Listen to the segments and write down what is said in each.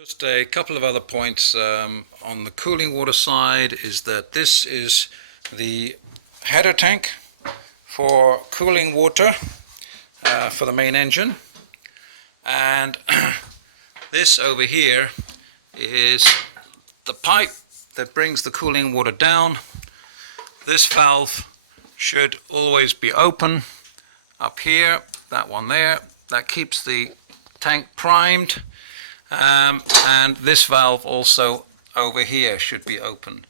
Just a couple of other points on the cooling water side is that this is the header tank for cooling water for the main engine, and this over here is the pipe that brings the cooling water down. This valve should always be open up here, that one there, that keeps the tank primed. And this valve also over here should be open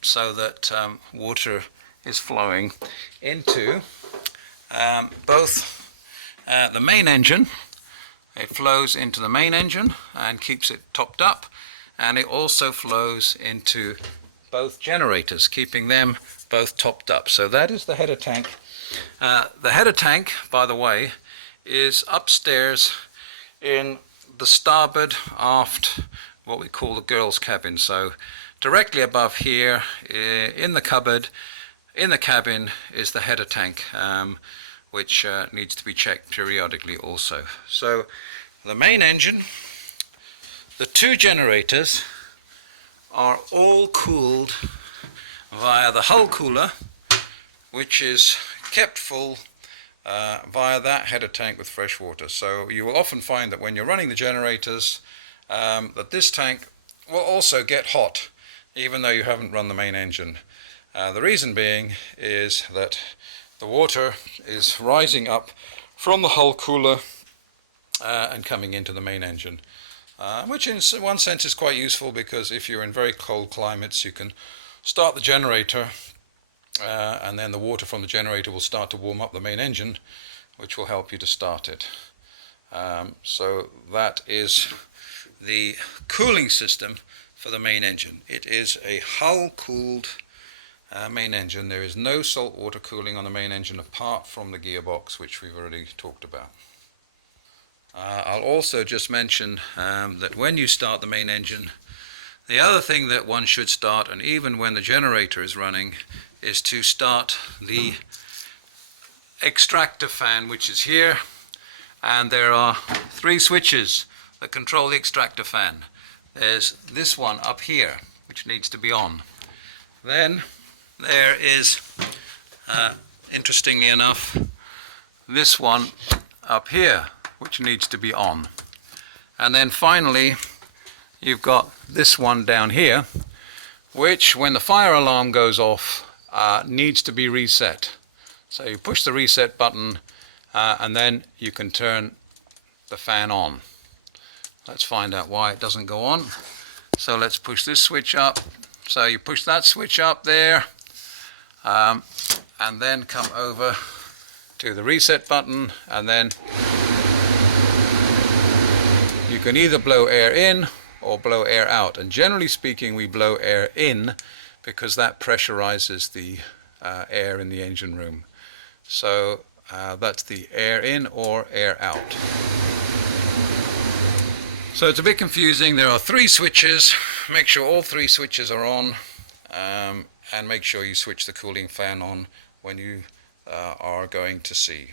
so that water is flowing into both the main engine. It flows into the main engine and keeps it topped up, and it also flows into both generators, keeping them both topped up. So that is the header tank. The header tank, by the way, is upstairs in the starboard aft, what we call the girls' cabin. So directly above here in the cupboard, in the cabin, is the header tank, which needs to be checked periodically also. So the main engine, the two generators are all cooled via the hull cooler, which is kept full via that header tank with fresh water. So you will often find that when you're running the generators that this tank will also get hot even though you haven't run the main engine. The reason being is that the water is rising up from the hull cooler and coming into the main engine, which in one sense is quite useful, because if you're in very cold climates you can start the generator and then the water from the generator will start to warm up the main engine, which will help you to start it. So that is the cooling system for the main engine. It is a hull-cooled main engine. There is no salt water cooling on the main engine apart from the gearbox, which we've already talked about. I'll also just mention that when you start the main engine, the other thing that one should start, and even when the generator is running, is to start the extractor fan, which is here, and there are three switches that control the extractor fan. There's this one up here, which needs to be on. Then there is, interestingly enough, this one up here, which needs to be on. And then finally you've got this one down here, which when the fire alarm goes off needs to be reset. So you push the reset button and then you can turn the fan on. Let's find out why it doesn't go on. So let's push this switch up. So you push that switch up there and then come over to the reset button, and then you can either blow air in or blow air out, and generally speaking we blow air in because that pressurizes the air in the engine room. So that's the air in or air out. So it's a bit confusing. There are three switches. Make sure all three switches are on, and make sure you switch the cooling fan on when you are going to sea.